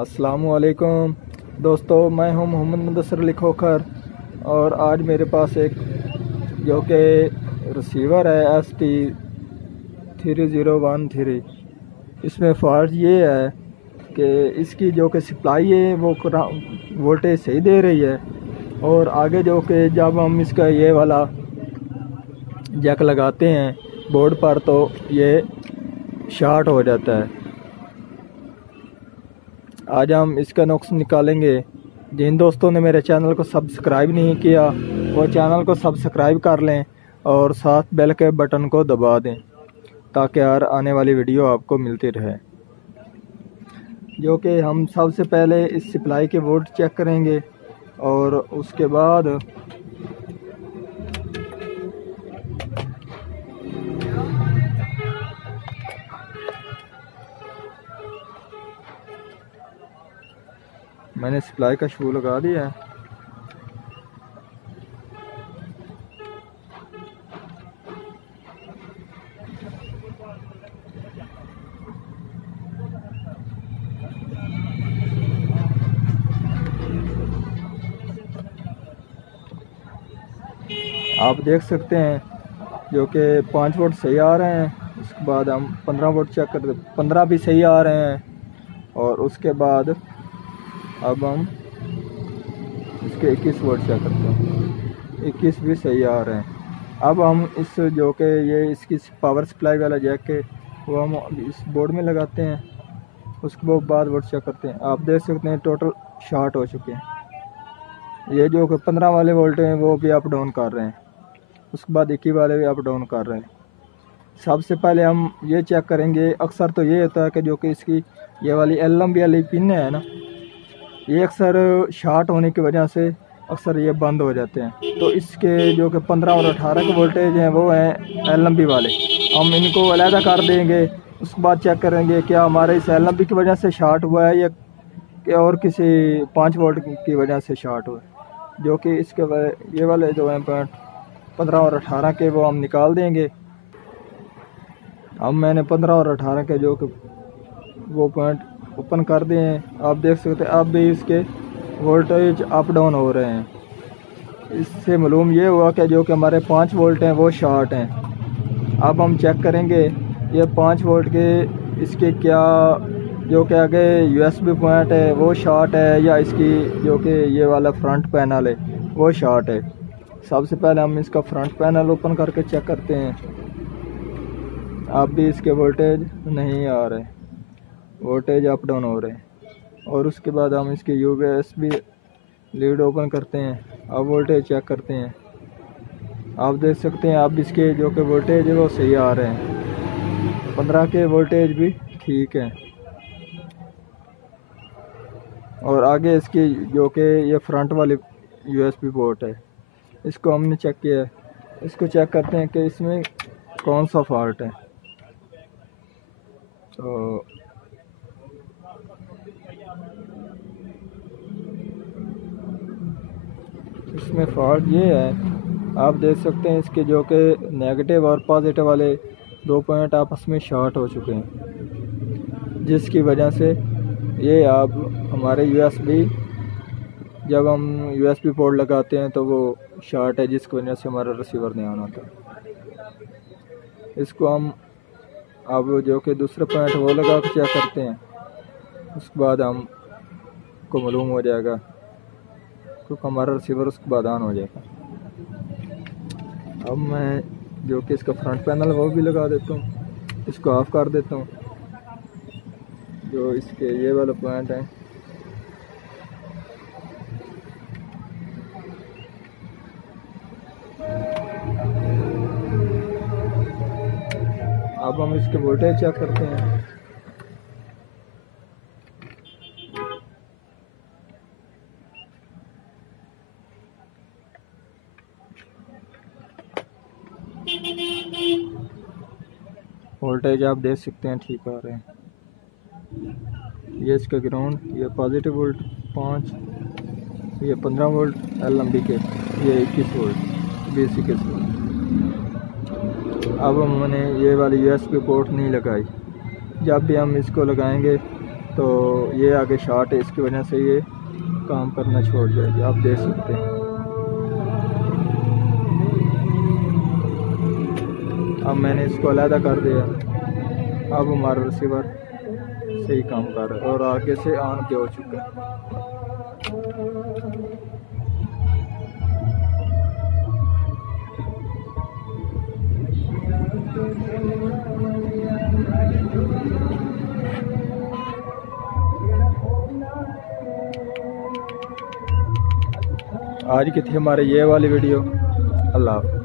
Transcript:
अस्सलामुअलैकुम दोस्तों, मैं हूं मोहम्मद मुदस्सिर लिखोकर और आज मेरे पास एक जो कि रिसीवर है ST3013। इसमें फ़ॉल्ट ये है कि इसकी जो कि सप्लाई है वो वोल्टेज सही दे रही है और आगे जो कि जब हम इसका ये वाला जैक लगाते हैं बोर्ड पर तो ये शॉर्ट हो जाता है। आज हम इसका नुक्स निकालेंगे। जिन दोस्तों ने मेरे चैनल को सब्सक्राइब नहीं किया वो चैनल को सब्सक्राइब कर लें और साथ बेल के बटन को दबा दें ताकि हर आने वाली वीडियो आपको मिलती रहे। जो कि हम सबसे पहले इस सप्लाई के वोल्ट चेक करेंगे और उसके बाद मैंने सप्लाई का शू लगा दिया है। आप देख सकते हैं जो कि 5 वोल्ट सही आ रहे हैं। उसके बाद हम 15 वोल्ट चेक करते, 15 भी सही आ रहे हैं और उसके बाद अब हम इसके 21 वोल्ट चेक करते हैं, 21 भी सही आ रहे हैं। अब हम इस जो कि ये इसकी पावर सप्लाई वाला जैक के वो हम इस बोर्ड में लगाते हैं, उसके बाद वोल्ट चेक करते हैं। आप देख सकते हैं टोटल शॉर्ट हो चुके हैं। ये जो कि 15 वाले वोल्ट हैं वो भी अप डाउन कर रहे हैं, उसके बाद 21 वाले भी अप डाउन कर रहे हैं। सबसे पहले हम ये चेक करेंगे, अक्सर तो ये होता है कि जो कि इसकी ये वाली LM वाली पिन है ना, ये अक्सर शॉर्ट होने की वजह से अक्सर ये बंद हो जाते हैं। तो इसके जो कि 15 और 18 के वोल्टेज हैं वो हैं LMB वाले, हम इनको अलहदा कर देंगे। उसके बाद चेक करेंगे क्या हमारे इस LMB की वजह से शॉर्ट हुआ है या और किसी 5 वोल्ट की वजह से शॉर्ट हुआ है। जो कि इसके ये वाले जो हैं पॉइंट 15 और 18 के वो हम निकाल देंगे। अब मैंने 15 और 18 के जो कि वो पॉइंट ओपन कर दिए हैं। आप देख सकते हैं अब भी इसके वोल्टेज अप डाउन हो रहे हैं। इससे मालूम ये हुआ कि जो कि हमारे 5 वोल्ट हैं वो शॉर्ट हैं। अब हम चेक करेंगे ये 5 वोल्ट के इसके क्या जो कि आगे USB पॉइंट है वो शॉर्ट है या इसकी जो कि ये वाला फ्रंट पैनल है वो शॉर्ट है। सबसे पहले हम इसका फ्रंट पैनल ओपन करके चेक करते हैं। अब भी इसके वोल्टेज नहीं आ रहे, वोल्टेज अप डाउन हो रहे हैं। और उसके बाद हम इसकी USB लीड ओपन करते हैं, अब वोल्टेज चेक करते हैं। आप देख सकते हैं अब इसके जो कि वोल्टेज है वो सही आ रहे हैं, 15 के वोल्टेज भी ठीक है। और आगे इसकी जो कि ये फ्रंट वाली USB पोर्ट है इसको हमने चेक किया है। इसको चेक करते हैं कि इसमें कौन सा फॉल्ट है। तो इसमें फॉल्ट ये है, आप देख सकते हैं इसके जो कि नेगेटिव और पॉजिटिव वाले 2 पॉइंट आपस में शॉर्ट हो चुके हैं, जिसकी वजह से ये अब हमारे USB जब हम USB पोर्ट लगाते हैं तो वो शॉर्ट है, जिसकी वजह से हमारा रिसीवर नहीं ऑन होता। इसको हम अब जो कि दूसरे पॉइंट वो लगा के चेक करते हैं, उसके बाद हम को मालूम हो जाएगा क्योंकि हमारा रिसीवर उसके बाद ऑन हो जाएगा। अब मैं जो कि इसका फ्रंट पैनल वो भी लगा देता हूँ, इसको ऑफ कर देता हूँ। जो इसके ये वाला पॉइंट है अब हम इसके वोल्टेज चेक करते हैं। वोल्टेज आप देख सकते हैं ठीक आ रहे हैं। ये इसका ग्राउंड, ये पॉजिटिव वोल्ट 5, ये 15 वोल्ट LMB के, ये 21 वोल्ट बेसिक के। अब हमने ये वाली USB पोर्ट नहीं लगाई। जब भी हम इसको लगाएंगे तो तो ये आगे शॉर्ट है, इसकी वजह से ये काम करना छोड़ जाएगी। आप देख सकते हैं। अब मैंने इसको अलहदा कर दिया। अब हमारा रिसीवर सही काम कर रहा है और आगे से ऑन पे हो चुका है। आज की थी हमारे ये वाली वीडियो। अल्लाह हाफ़िज़।